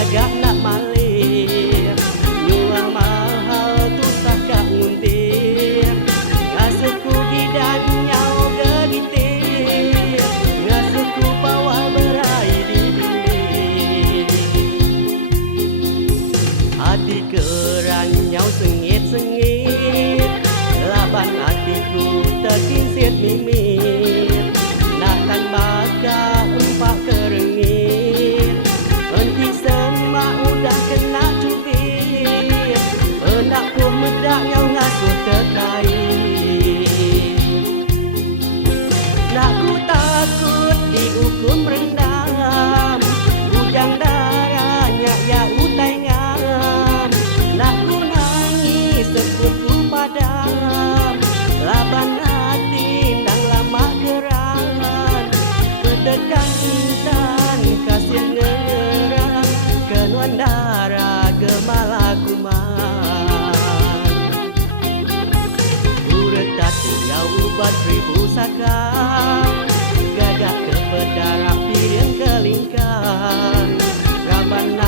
gagak nak malir, jual mahal tu sakak nguntir, ngasuku bidan nyau gegitir, ngasuku bawah berai di bilik. Hati keranyau sengit-sengit, laban hatiku terkinsit mimit, nak tan baka empak kerengit, henti semak udah kena cubit, enak pun medak nyau ngasuh terkait. Nak ku takut dihukum rendam, bujang darahnya ya utai ngam, nak ku nangis sekutu padam, laban hati nang lama geran, ketekan intan kasih ngerang, kenuan darah gemala kuman. Uretat tinggal ubat 1000 saka, gagak ke pedarak piring kelingkang, raban